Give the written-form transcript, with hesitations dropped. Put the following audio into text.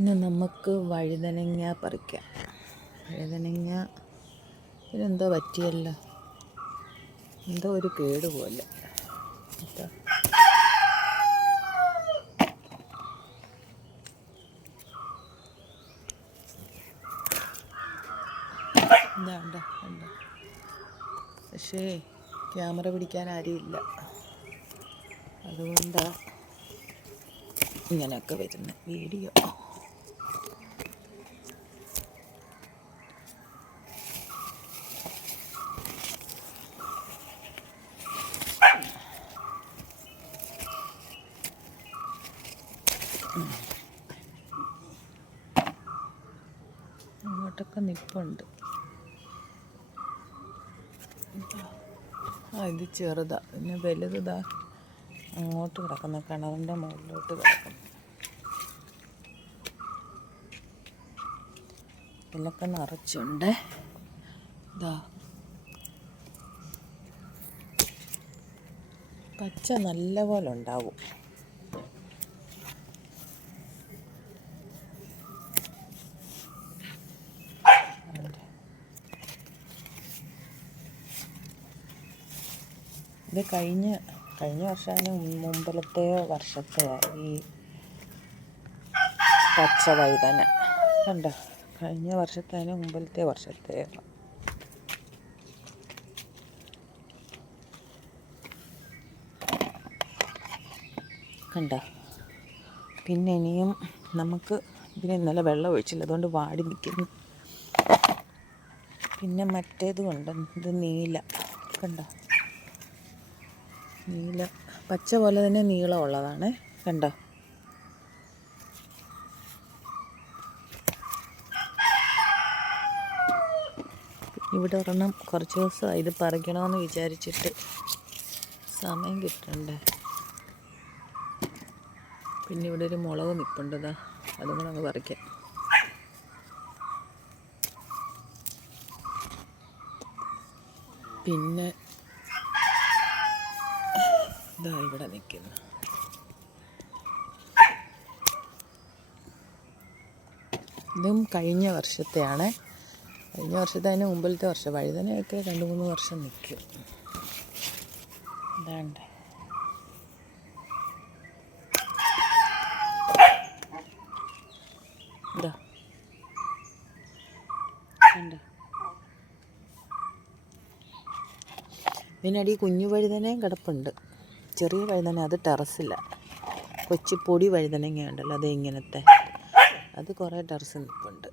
ഇന്ന് നമുക്ക് വഴുതനങ്ങ പറിക്കാം. വഴുതനങ്ങ ഇതിനെന്തോ പറ്റിയല്ലോ, എന്തോ ഒരു കേട് പോലെ. എന്താ പക്ഷേ ക്യാമറ പിടിക്കാൻ ആരുമില്ല, അതുകൊണ്ടാണ് ഇങ്ങനെയൊക്കെ വരുന്ന വീഡിയോ. അങ്ങോട്ടൊക്കെ നിൽപ്പുണ്ട്. ഇത് ചെറുതാ, പിന്നെ വലുതാ അങ്ങോട്ട് കിടക്കുന്ന കിണറിൻ്റെ മുകളിലോട്ട് കിടക്കുന്നു. ഇതിലൊക്കെ നിറച്ചുണ്ട്. ഇതാ പച്ച നല്ല പോലെ ഉണ്ടാവും. ഇത് കഴിഞ്ഞ വർഷം മുമ്പിലത്തെയോ വർഷത്തെയോ ഈ പച്ച വഴുതന കണ്ടോ, കഴിഞ്ഞ വർഷത്തേനോ മുമ്പിലത്തെ വർഷത്തെയോ. കണ്ടോ, പിന്നെ ഇനിയും നമുക്ക് ഇതിന് ഇന്നലെ വെള്ളം ഒഴിച്ചില്ല, അതുകൊണ്ട് വാടി നിൽക്കുന്നു. പിന്നെ മറ്റേതുകൊണ്ട് ഇത് നീല, കണ്ടോ, നീല പച്ച പോലെ തന്നെ നീളമുള്ളതാണ്. കണ്ടോ, ഇവിടെ ഒരെണ്ണം കുറച്ച് ദിവസമായി ഇത് പറിക്കണമെന്ന് വിചാരിച്ചിട്ട് സമയം കിട്ടണ്ടേ. പിന്നെ ഇവിടെ ഒരു മുളക് നിൽപ്പുണ്ടതാ, അതും കൂടെ അങ്ങ് പറിക്കാം. പിന്നെ ഇതാ ഇവിടെ നിൽക്കുന്നു. ഇതും കഴിഞ്ഞ വർഷത്തെയാണ്. കഴിഞ്ഞ വർഷത്തെ അതിന് മുമ്പിലത്തെ വർഷം. വഴുതനയൊക്കെ 2-3 വർഷം നിൽക്കും. ഇതാണ്ട് ഇതാ കണ്ടോ, ഇതിനടി കുഞ്ഞു വഴുതനയും കിടപ്പുണ്ട്. ചെറിയ വഴുതന അത് ടെറസില്ല. കൊച്ചു പൊടി വഴുതനങ്ങ ഉണ്ടല്ലോ, അത് ഇങ്ങനത്തെ, അത് കുറേ ടെറസ് നിൽപ്പുണ്ട്.